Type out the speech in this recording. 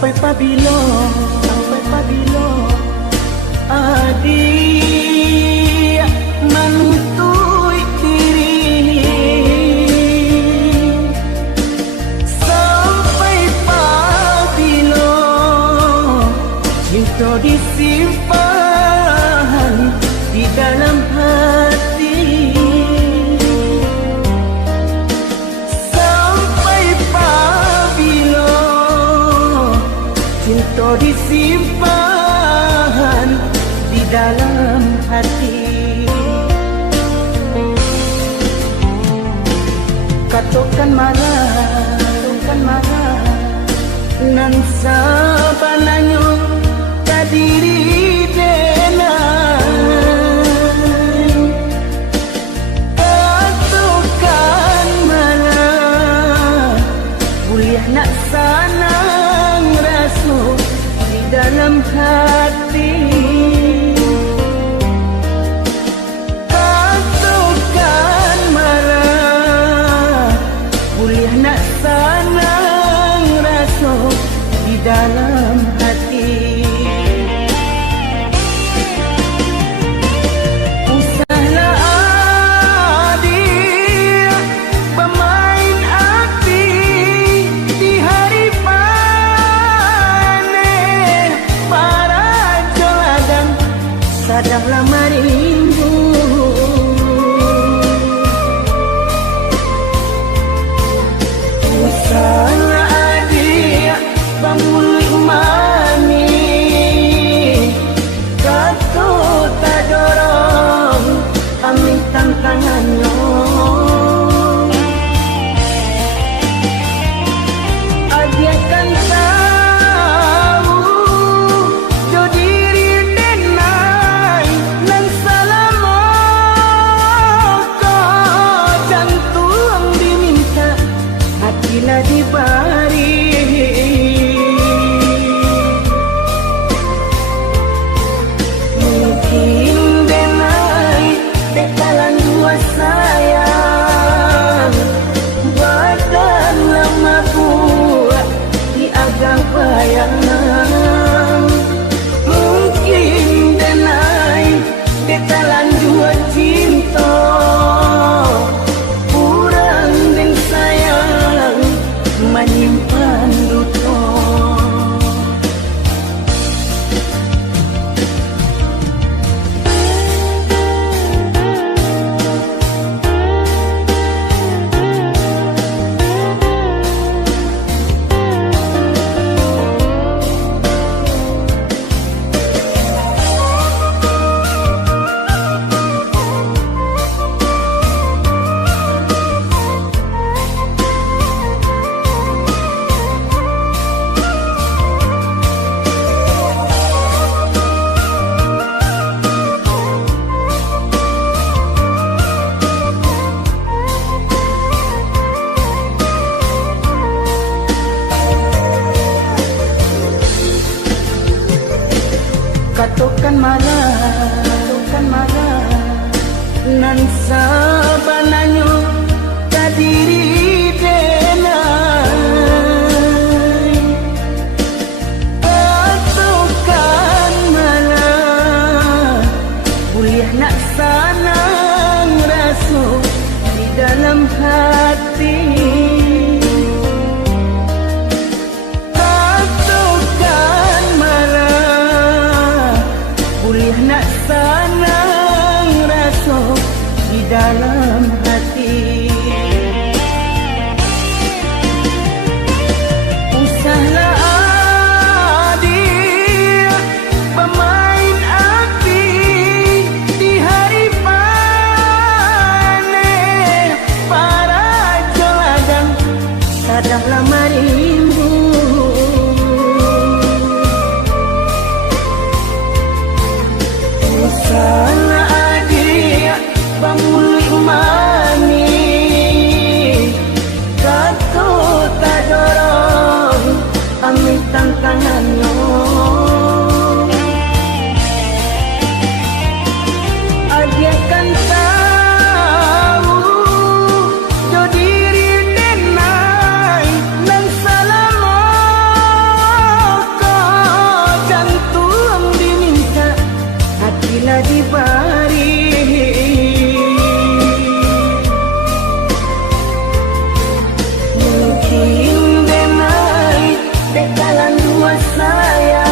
Sampai pabilo adik menuntut diri, sampai pabilo cinta disimpan di dalam hati, sampai pabilo cinta disimpan di dalam hati. Katakan marah nan sabananyo kadiri denai. Katakan marah kuliah nak sanang rasu di dalam hati. Katakan marah kuliah nak sanang rasu di dalam hati. Usahlah adik pemain api di hari panen, para joladang sadanglah merindu. Usahlah adik pamulih mani, kata tak dorong amin tantangannya. Adik kan tahu jo diri denai nan salamo ko jantung diminta hatilah dibari. Mungkin denai dekalan dua sayang, badan lama buat di agang bayangan. Mungkin denai dekalan dua cinta, kurang dan sayang menyimpan duka. Katakan marah nan sabananyo kadiri denai. Katakan marah kuliah nak sanang rasu di dalam hati. Katakan marah kuliah nak sanang rasu di dalam hati. Usahlah adik pemain api di hari panen, para joladang sadanglah merindu. Usahlah adik pamulih mani, kata tak dorong amin tantangannya. Adik kan tahu jo diri denai nan salamo sayang